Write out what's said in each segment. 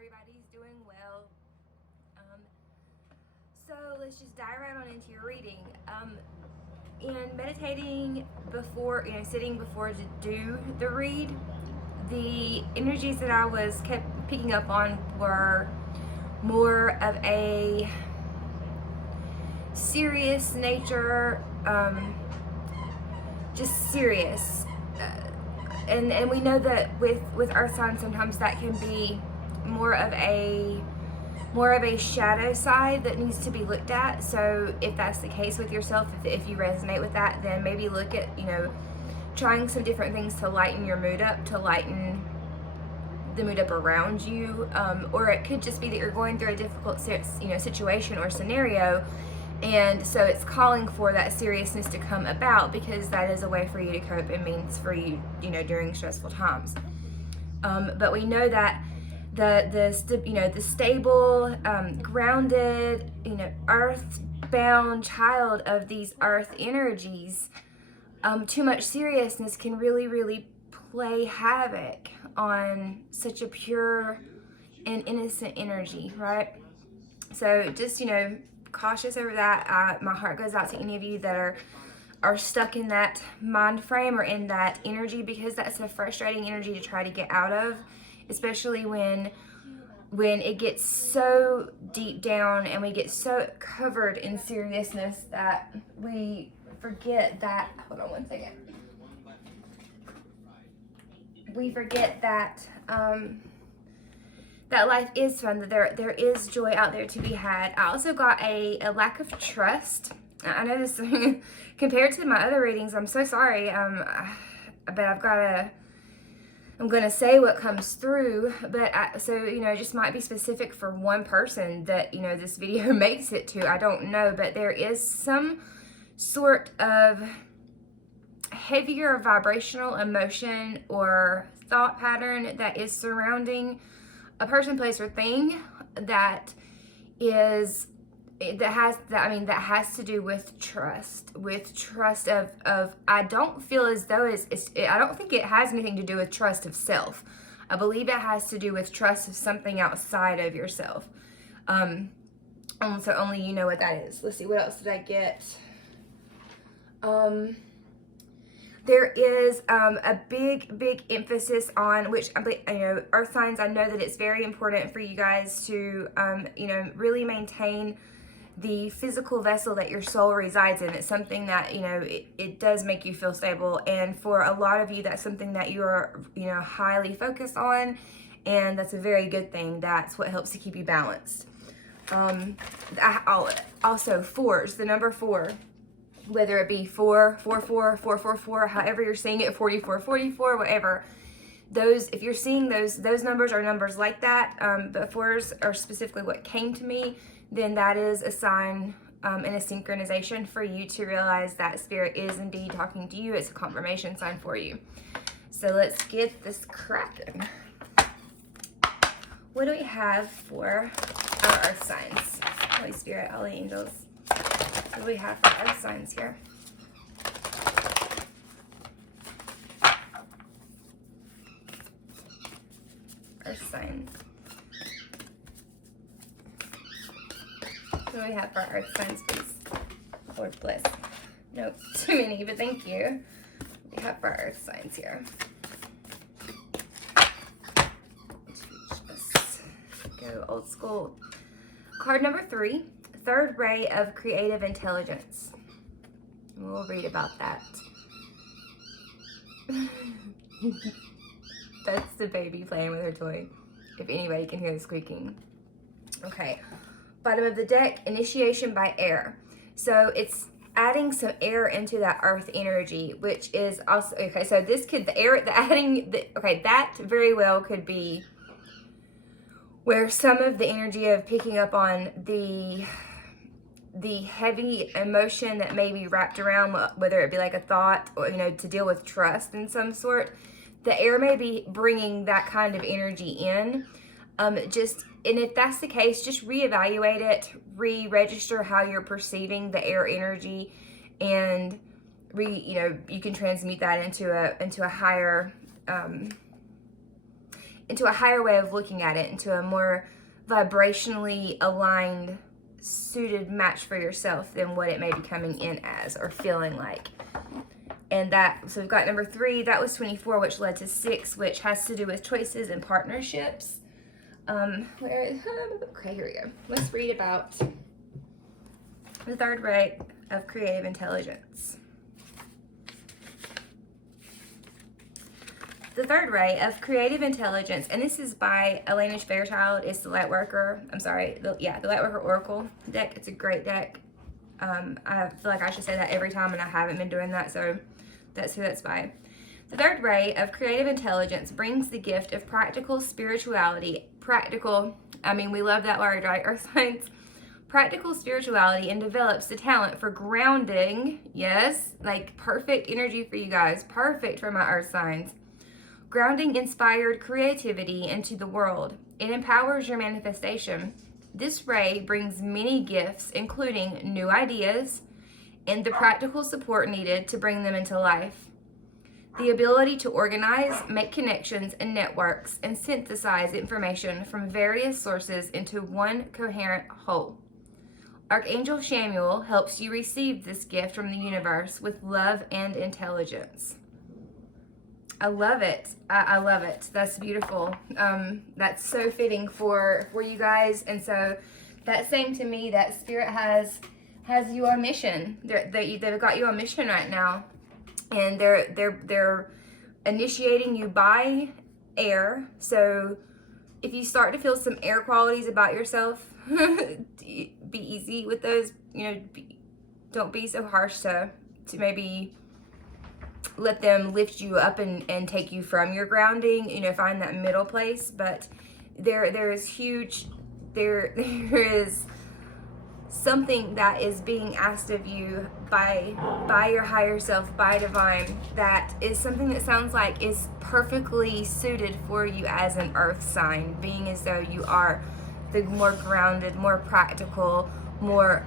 everybody's doing well. So let's just dive right on into your reading. In meditating before, sitting before to do the read, the energies that I was kept picking up on were more of a serious nature, just serious. And we know that with earth signs, sometimes that can be more of a shadow side that needs to be looked at. So if that's the case with yourself, if you resonate with that, then maybe look at trying some different things to lighten your mood up, to lighten the mood up around you, or it could just be that you're going through a difficult situation or scenario, and so it's calling for that seriousness to come about, because that is a way for you to cope and means for you during stressful times. But we know that the stable, grounded, earth-bound child of these earth energies, too much seriousness can really play havoc on such a pure and innocent energy, right? So just cautious over that. My heart goes out to any of you that are stuck in that mind frame or in that energy, because that's a frustrating energy to try to get out of, especially when it gets so deep down and we get so covered in seriousness that we forget that, hold on one second, we forget that that life is fun, that there is joy out there to be had. I also got a lack of trust. I know this compared to my other readings, I'm so sorry, but I'm gonna say what comes through, but just might be specific for one person that this video makes it to. I don't know, but there is some sort of heavier vibrational emotion or thought pattern that is surrounding a person, place, or thing that has to do with trust of I don't feel as though I don't think it has anything to do with trust of self. I believe it has to do with trust of something outside of yourself. So only you know what that is. Let's see, what else did I get? There is a big emphasis on, which earth signs, I know that it's very important for you guys to really maintain the physical vessel that your soul resides in. It's something that it does make you feel stable, and for a lot of you, that's something that you are highly focused on, and that's a very good thing. That's what helps to keep you balanced. Also, fours, the number 4, whether it be 444, however you're seeing it, 4444, whatever. Those, if you're seeing those numbers are numbers like that, but 4s are specifically what came to me, then that is a sign and a synchronization for you to realize that Spirit is indeed talking to you. It's a confirmation sign for you. So let's get this cracking. What do we have for our earth signs? Holy Spirit, all the angels. What do we have for earth signs here? Earth sign. What do we have for earth signs, please? Lord bless. Nope, too many, but thank you. What do we have for earth signs here? Let's go old school. Card number 3, third ray of creative intelligence. We'll read about that. That's the baby playing with her toy, if anybody can hear the squeaking. Okay, bottom of the deck, initiation by air. So it's adding some air into that earth energy, which is also, okay, so this could, that very well could be where some of the energy of picking up on the heavy emotion that may be wrapped around, whether it be like a thought or, to deal with trust in some sort, the air may be bringing that kind of energy in. And if that's the case, just reevaluate it, re-register how you're perceiving the air energy, and you can transmute that into a higher into a higher way of looking at it, into a more vibrationally aligned, suited match for yourself than what it may be coming in as or feeling like. And so we've got number 3, that was 24, which led to 6, which has to do with choices and partnerships. Okay, here we go. Let's read about the third ray of creative intelligence. The third ray of creative intelligence, and this is by Elena Fairchild. It's the Lightworker. I'm sorry, the Lightworker Oracle deck. It's a great deck. I feel like I should say that every time, and I haven't been doing that, so that's who that's by. The third ray of creative intelligence brings the gift of practical spirituality. Practical, I mean, we love that word, right? Earth signs. Practical spirituality, and develops the talent for grounding. Yes, like perfect energy for you guys. Perfect for my earth signs. Grounding inspired creativity into the world. It empowers your manifestation. This ray brings many gifts, including new ideas and the practical support needed to bring them into life. The ability to organize, make connections and networks, and synthesize information from various sources into one coherent whole. Archangel Chamuel helps you receive this gift from the universe with love and intelligence. I love it. I love it. That's beautiful. That's so fitting for you guys. And so that's saying to me that Spirit has you on mission. They've got you on mission right now, and they're initiating you by air. So if you start to feel some air qualities about yourself, be easy with those. Don't be so harsh to maybe let them lift you up and take you from your grounding. Find that middle place. But there is something that is being asked of you by your higher self, by divine, that is something that sounds like is perfectly suited for you as an earth sign, being as though you are the more grounded, more practical, more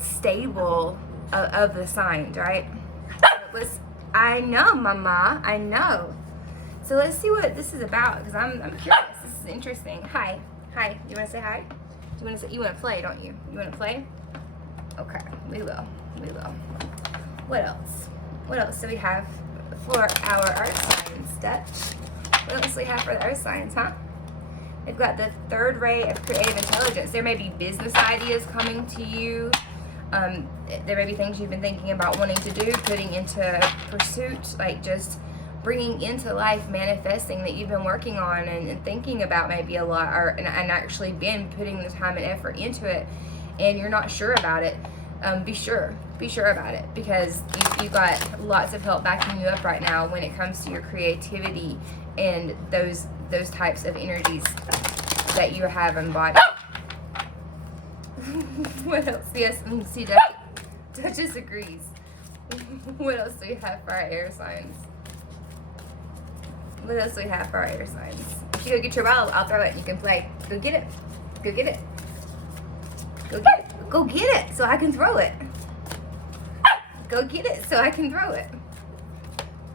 stable of the signs, right? I know, Mama, I know. So let's see what this is about, because I'm curious. This is interesting. Hi. You want to say hi? You want to play, don't you? You want to play? Okay, we will. What else do we have for our earth signs, Dutch? What else do we have for the earth signs, huh? They've got the third ray of creative intelligence. There may be business ideas coming to you. There may be things you've been thinking about wanting to do, putting into pursuit, like just bringing into life, manifesting that you've been working on and thinking about maybe a lot, and actually been putting the time and effort into it, and you're not sure about it. Be sure about it, because you've got lots of help backing you up right now when it comes to your creativity and those types of energies that you have embodied. What else? Yes, see, Dutch disagrees. What else do we have for our air signs? What else do we have for our air signs? If you go get your ball, I'll throw it and you can play. Go get it. Go get it. Go get it so I can throw it. Go get it so I can throw it.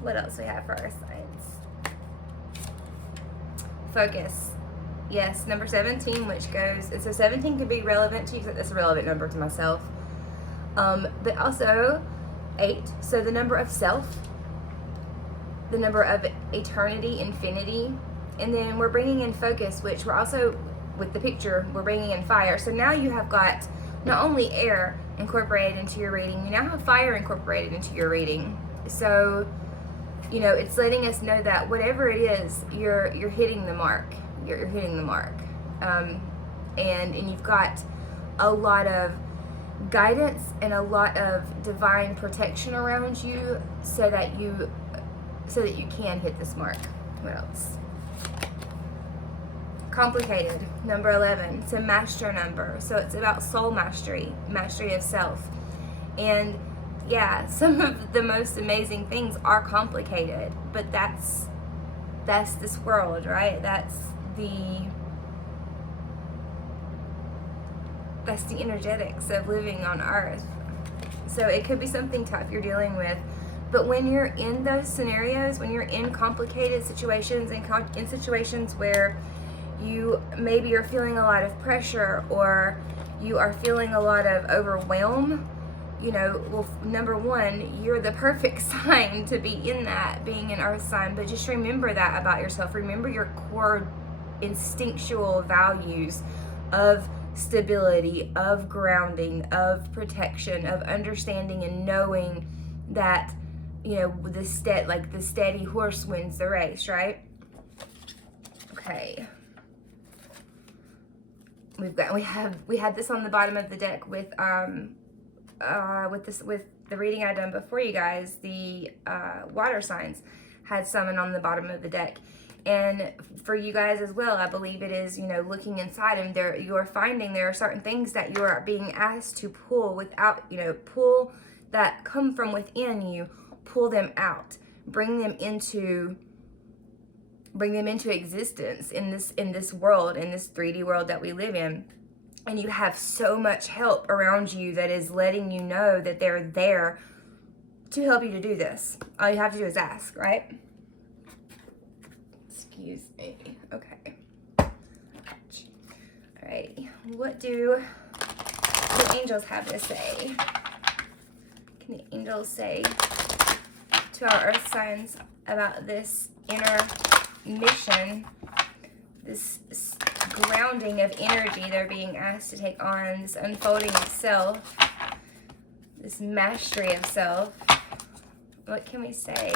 What else do we have for our signs? Focus. Yes, number 17, which goes, and so 17 can be relevant to you, because that's a relevant number to myself. But also 8, so the number of self, the number of eternity, infinity, and then we're bringing in focus, which we're also, with the picture, we're bringing in fire. So now you have got not only air incorporated into your reading, you now have fire incorporated into your reading. So, it's letting us know that whatever it is, you're hitting the mark. You're hitting the mark. And you've got a lot of guidance and a lot of divine protection around you so that you can hit this mark. What else? Complicated, number 11. It's a master number, so it's about soul mastery of self. And yeah, some of the most amazing things are complicated, but that's this world, right? That's the energetics of living on earth. So it could be something tough you're dealing with But when you're in those scenarios, when you're in complicated situations and in situations where you maybe are feeling a lot of pressure or you are feeling a lot of overwhelm, you know, well, number one, you're the perfect sign to be in that, being an earth sign. But just remember that about yourself. Remember your core instinctual values of stability, of grounding, of protection, of understanding and knowing that, you know, the steady horse wins the race, right? Okay. We had this on the bottom of the deck with the reading I done before you guys. The water signs had summon on the bottom of the deck. And for you guys as well, I believe it is, you know, looking inside, and you are finding there are certain things that you are being asked to pull without, you know, pull that come from within you, pull them out, bring them into existence in this world, in this 3D world that we live in. And you have so much help around you that is letting you know that they're there to help you to do this. All you have to do is ask, right? Excuse me. Okay. All right. What do the angels have to say? Can the angels say to our earth signs about this inner mission, this grounding of energy they're being asked to take on, this unfolding of self, this mastery of self? What can we say?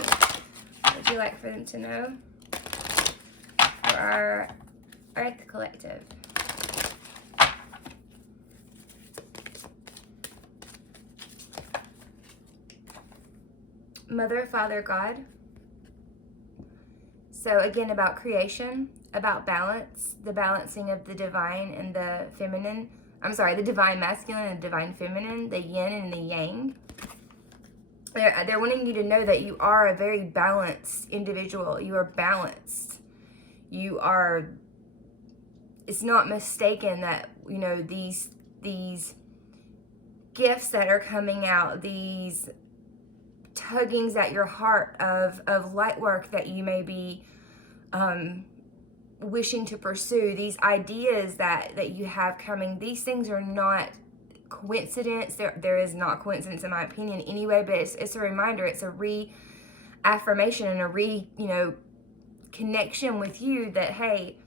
What would you like for them to know? For our Earth Collective. Mother, Father, God. So again, about creation, about balance, the balancing of the divine and the feminine. I'm sorry, the divine masculine and the divine feminine, the yin and the yang. They're wanting you to know that you are a very balanced individual. You are balanced. You are, it's not mistaken that, you know, these gifts that are coming out, these tuggings at your heart of light work that you may be wishing to pursue, these ideas that you have coming, these things are not coincidence. There is not coincidence in my opinion anyway, but it's a reminder, it's a reaffirmation and a connection with you that, hey,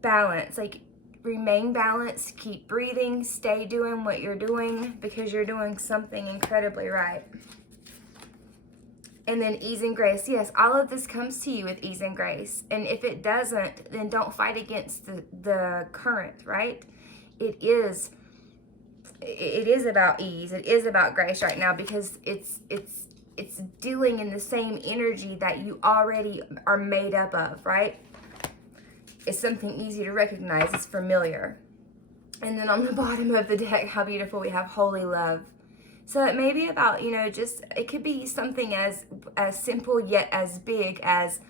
balance, like remain balanced, keep breathing, stay doing what you're doing because you're doing something incredibly right. And then ease and grace. Yes, all of this comes to you with ease and grace. And if it doesn't, then don't fight against the current, right? It is about ease. It is about grace right now because it's dealing in the same energy that you already are made up of, right? It's something easy to recognize. It's familiar. And then on the bottom of the deck, how beautiful, we have holy love. So it may be about, just, it could be something as simple yet as big as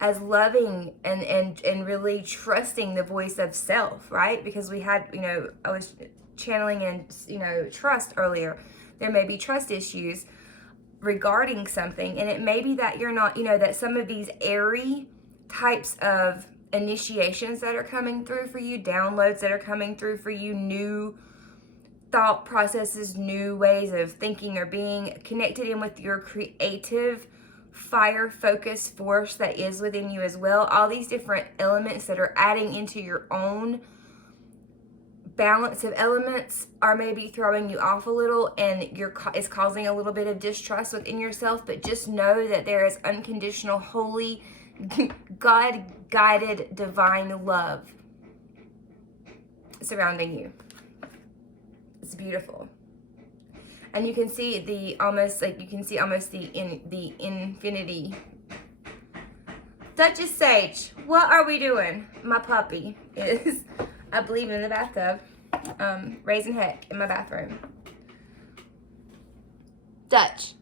loving and really trusting the voice of self, right? Because we had, I was channeling in, trust earlier. There may be trust issues regarding something, and it may be that you're not, that some of these airy types of initiations that are coming through for you, downloads that are coming through for you, new thought processes, new ways of thinking or being connected in with your creative fire focus force that is within you as well. All these different elements that are adding into your own balance of elements are maybe throwing you off a little, and it's causing a little bit of distrust within yourself. But just know that there is unconditional, holy, God-guided, divine love surrounding you. It's beautiful. And you can see the infinity. Duchess Sage, what are we doing? My puppy is, I believe, in the bathtub, raising heck in my bathroom. Dutch.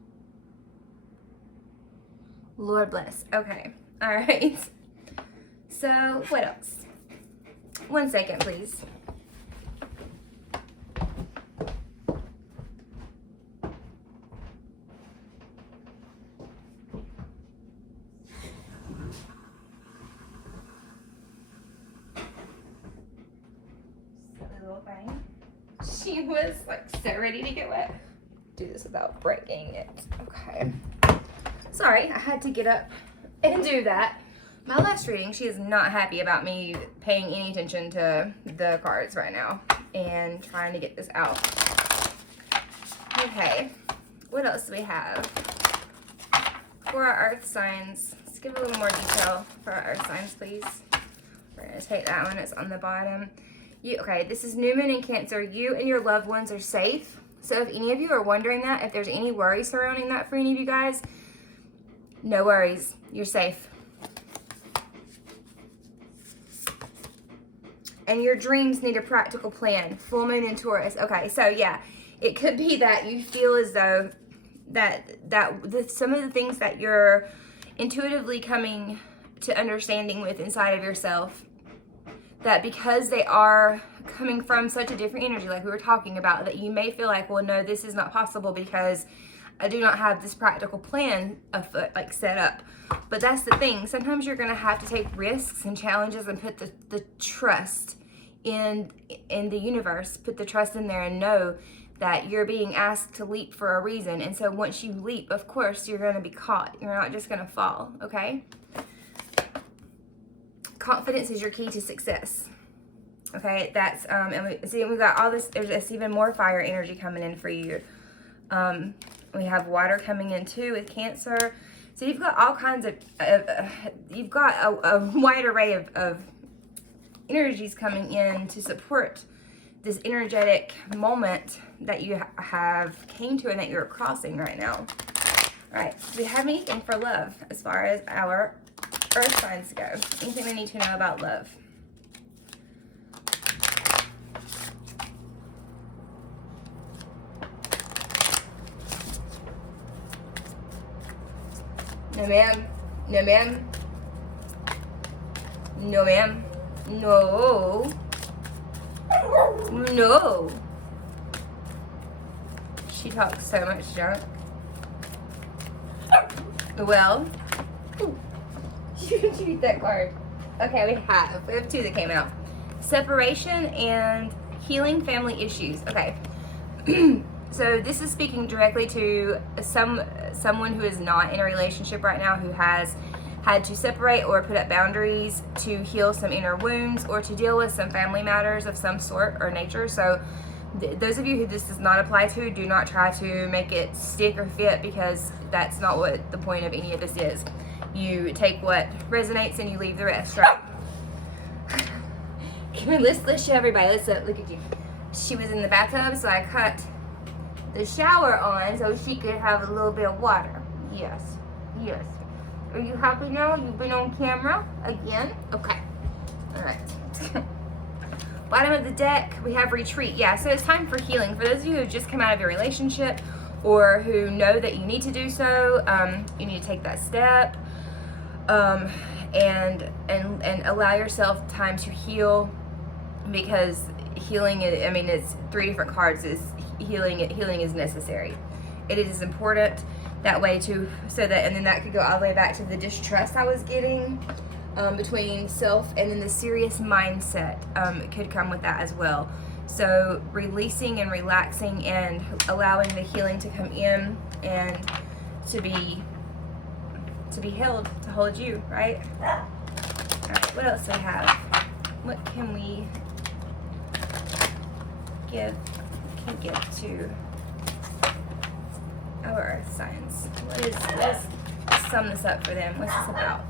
Lord bless. Okay. All right. So, what else? 1 second, please. She was like so ready to get wet. Do this without breaking it. Okay. Sorry, I had to get up and do that. My last reading, she is not happy about me paying any attention to the cards right now and trying to get this out. Okay, what else do we have? For our earth signs, let's give a little more detail for our earth signs, please. We're gonna take that one, it's on the bottom. Okay, this is New Moon in Cancer. You and your loved ones are safe. So if any of you are wondering that, if there's any worry surrounding that for any of you guys, no worries, you're safe. And your dreams need a practical plan. Full moon in Taurus. Okay, so yeah, it could be that you feel as though some of the things that you're intuitively coming to understanding with inside of yourself, that because they are coming from such a different energy, like we were talking about, that you may feel like, well, no, this is not possible because I do not have this practical plan afoot, like set up. But that's the thing. Sometimes you're going to have to take risks and challenges and put the trust in the universe, put the trust in there and know that you're being asked to leap for a reason. And so once you leap, of course, you're going to be caught. You're not just going to fall, okay? Confidence is your key to success. Okay, that's, and we've got all this, there's even more fire energy coming in for you. We have water coming in too with Cancer. So you've got all kinds of, you've got a wide array of energies coming in to support this energetic moment that you have came to and that you're crossing right now. All right, do we have anything for love as far as our earth signs go? Anything they need to know about love? No, ma'am. No, ma'am. No, ma'am. No. No. She talks so much junk. Well, you can read that card. Okay, we have two that came out. Separation and healing family issues. Okay. So this is speaking directly to someone who is not in a relationship right now, who has had to separate or put up boundaries to heal some inner wounds or to deal with some family matters of some sort or nature. So those of you who this does not apply to, do not try to make it stick or fit, because that's not what the point of any of this is. You take what resonates and you leave the rest, right? Come on, let's show everybody. Let's look at you. She was in the bathtub, so I cut the shower on so she could have a little bit of water. Yes, yes. Are you happy now? You've been on camera again? Okay. All right. Bottom of the deck, we have retreat. Yeah, so it's time for healing. For those of you who have just come out of your relationship or who know that you need to do so, you need to take that step and allow yourself time to heal, because healing, I mean, it's three different cards. Is healing is necessary. It is important that way too, so that, and then that could go all the way back to the distrust I was getting between self, and then the serious mindset could come with that as well. So releasing and relaxing and allowing the healing to come in and to be held, to hold you, right? All right, what else do we have? What can we give to our earth signs? Let's sum this up for them. What's this about?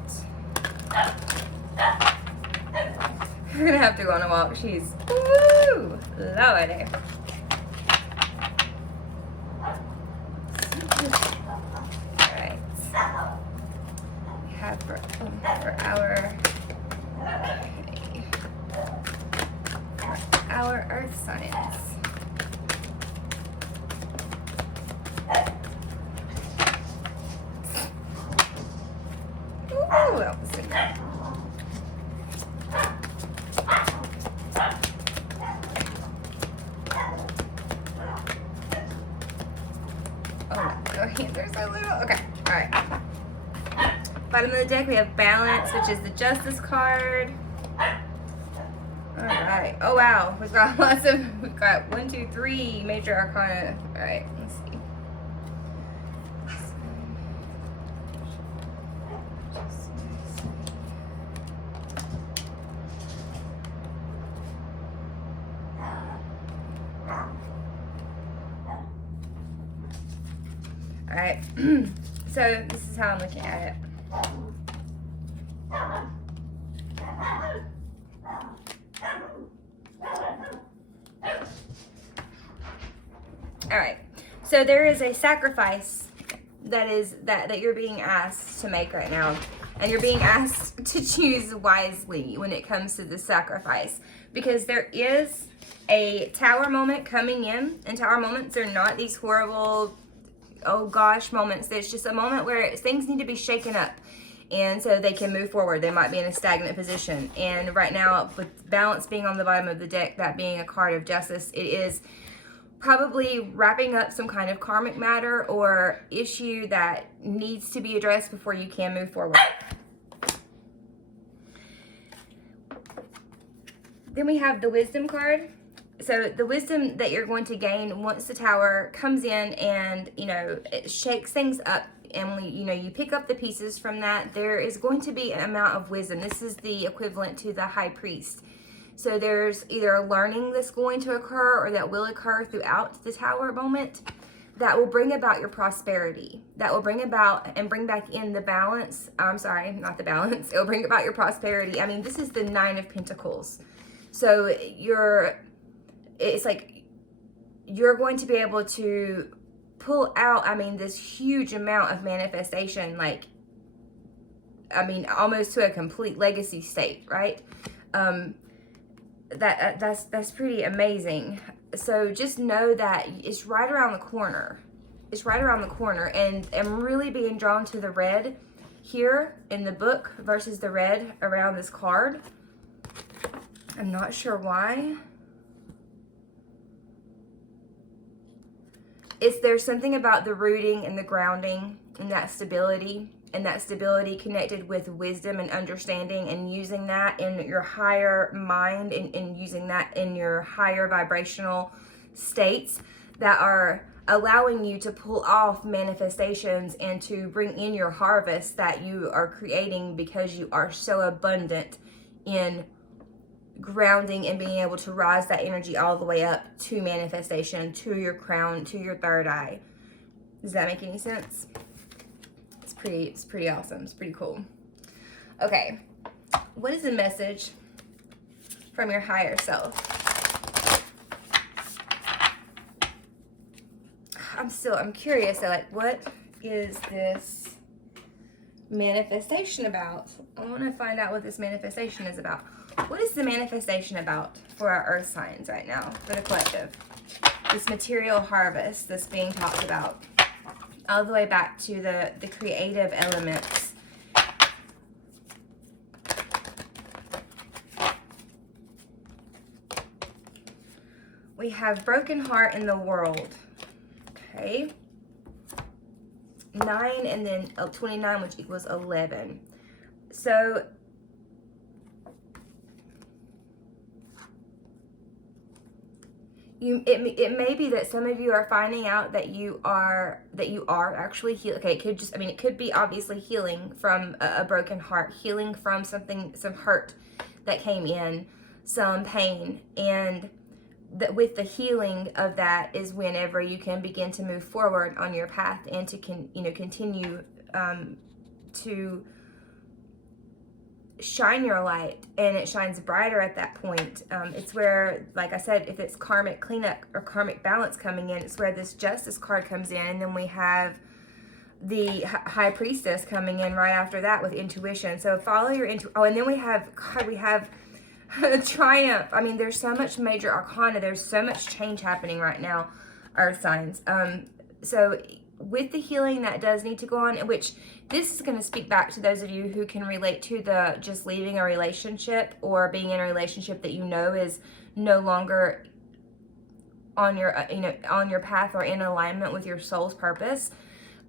We're gonna have to go on a walk. She's, woo, lordy. Alright. We have for our earth signs. Ooh, that was in there. Oh, hands are so little. Okay, all right. Bottom of the deck, we have balance, which is the Justice card. All right. Oh wow, we've got lots of. We've got 1, 2, 3 major arcana. All right. Let's see. All right. So this is how I'm looking at it. All right. So there is a sacrifice that you're being asked to make right now, and you're being asked to choose wisely when it comes to the sacrifice, because there is a tower moment coming in, and tower moments are not these horrible, oh gosh moments. There's just a moment where things need to be shaken up, and so they can move forward. They might be in a stagnant position, and right now, with balance being on the bottom of the deck, that being a card of justice, it is probably wrapping up some kind of karmic matter or issue that needs to be addressed before you can move forward. Then we have the wisdom card. So the wisdom that you're going to gain once the tower comes in and, it shakes things up, Emily, you pick up the pieces from that. There is going to be an amount of wisdom. This is the equivalent to the high priest. So there's either a learning that's going to occur or that will occur throughout the tower moment that will bring about your prosperity. That will bring about and bring back in the balance. I'm sorry, not the balance. It'll bring about your prosperity. I mean, this is the 9 of Pentacles. So it's like you're going to be able to pull out, this huge amount of manifestation, almost to a complete legacy state, right? That's pretty amazing. So just know that it's right around the corner. It's right around the corner, and I'm really being drawn to the red here in the book versus the red around this card. I'm not sure why. There's something about the rooting and the grounding and that stability connected with wisdom and understanding, and using that in your higher mind and using that in your higher vibrational states that are allowing you to pull off manifestations and to bring in your harvest that you are creating, because you are so abundant in grounding and being able to rise that energy all the way up to manifestation, to your crown, to your third eye. Does that make any sense? It's pretty awesome. It's pretty cool. Okay, what is the message from your higher self? I'm curious. So, what is this manifestation about? I want to find out what this manifestation is about. What is the manifestation about for our earth signs right now, for the collective? This material harvest that's being talked about, all the way back to the creative elements. We have broken heart in the world. Okay. 9 and then 29, which equals 11. So it may be that some of you are finding out that you are actually healed. Okay, it could be obviously healing from a broken heart, healing from some hurt that came in, some pain, and that with the healing of that is whenever you can begin to move forward on your path and to continue to shine your light, and it shines brighter at that point. It's where, like I said, if it's karmic cleanup or karmic balance coming in, it's where this justice card comes in, and then we have the high priestess coming in right after that with intuition. So follow your and then we have triumph. There's so much major arcana. There's so much change happening right now, earth signs. So with the healing that does need to go on, which this is going to speak back to those of you who can relate to the just leaving a relationship or being in a relationship that is no longer on your on your path or in alignment with your soul's purpose.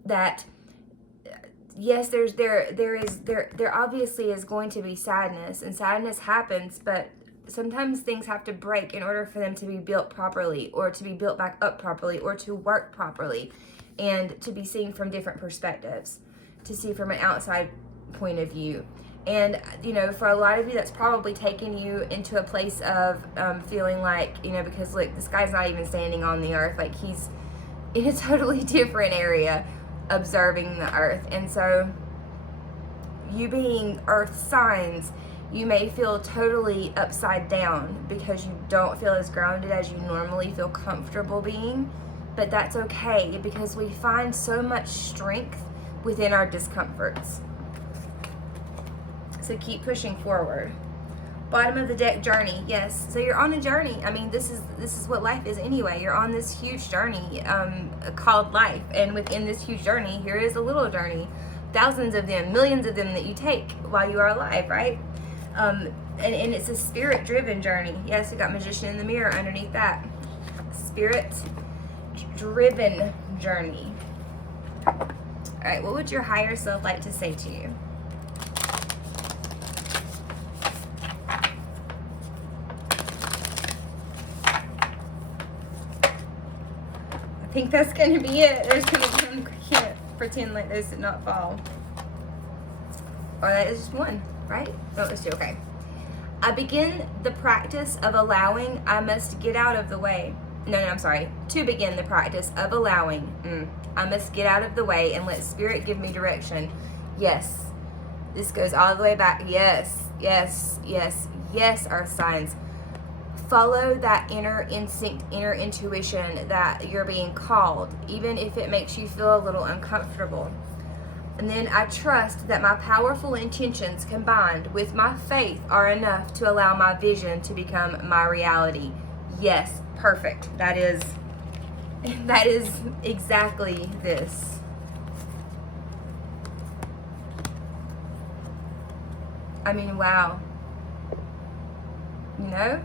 That yes, there obviously is going to be sadness, and sadness happens, but sometimes things have to break in order for them to be built properly, or to be built back up properly, or to work properly, and to be seen from different perspectives, to see from an outside point of view. And, you know, for a lot of you, that's probably taken you into a place of feeling like, you know, because look, this guy's not even standing on the earth. Like, he's in a totally different area observing the earth. And so you being earth signs, you may feel totally upside down because you don't feel as grounded as you normally feel comfortable being. But that's okay, because we find so much strength within our discomforts. So keep pushing forward. Bottom of the deck, journey. Yes, so you're on a journey. I mean, this is what life is anyway. You're on this huge journey called life, and within this huge journey, here is a little journey, thousands of them, millions of them that you take while you are alive, right? And it's a spirit-driven journey. Yes, we got Magician in the mirror underneath that. Spirit-driven journey. All right, what would your higher self like to say to you? I think that's going to be it. There's going to be, I can't pretend like those did not fall. Or that is just one, right? No, it's two, okay. I begin the practice of allowing, I must get out of the way. No, I'm sorry. To begin the practice of allowing, I must get out of the way and let spirit give me direction. Yes. This goes all the way back. Yes, yes, yes, yes, earth signs. Follow that inner instinct, inner intuition that you're being called, even if it makes you feel a little uncomfortable. And then I trust that my powerful intentions combined with my faith are enough to allow my vision to become my reality. Yes, perfect. That is exactly this. I mean, wow. You know?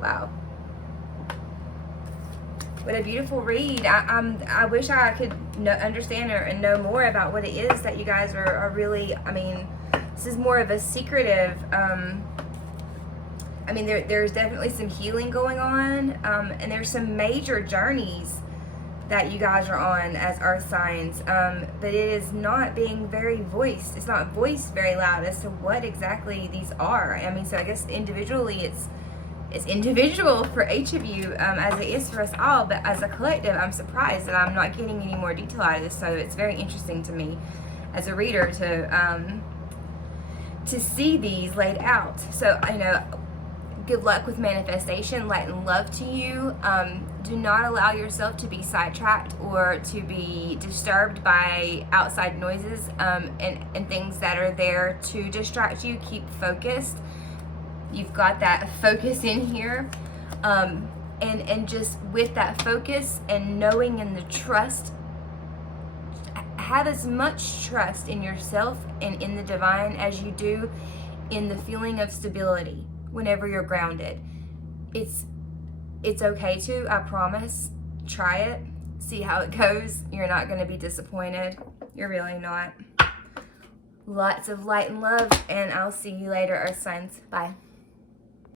Wow. What a beautiful read. I wish I could understand and know more about what it is that you guys are really, I mean, this is more of a secretive, I mean, there's definitely some healing going on, and there's some major journeys that you guys are on as earth signs, but it is not being very voiced. It's not voiced very loud as to what exactly these are. I mean, so I guess individually it's individual for each of you, as it is for us all, but as a collective, I'm surprised that I'm not getting any more detail out of this, so it's very interesting to me as a reader to see these laid out. So, you know, good luck with manifestation, light and love to you. Do not allow yourself to be sidetracked or to be disturbed by outside noises and things that are there to distract you. Keep focused. You've got that focus in here, and just with that focus and knowing and the trust, have as much trust in yourself and in the divine as you do in the feeling of stability whenever you're grounded. It's okay to, I promise. Try it, see how it goes. You're not going to be disappointed. You're really not. Lots of light and love, and I'll see you later, earth signs. Bye.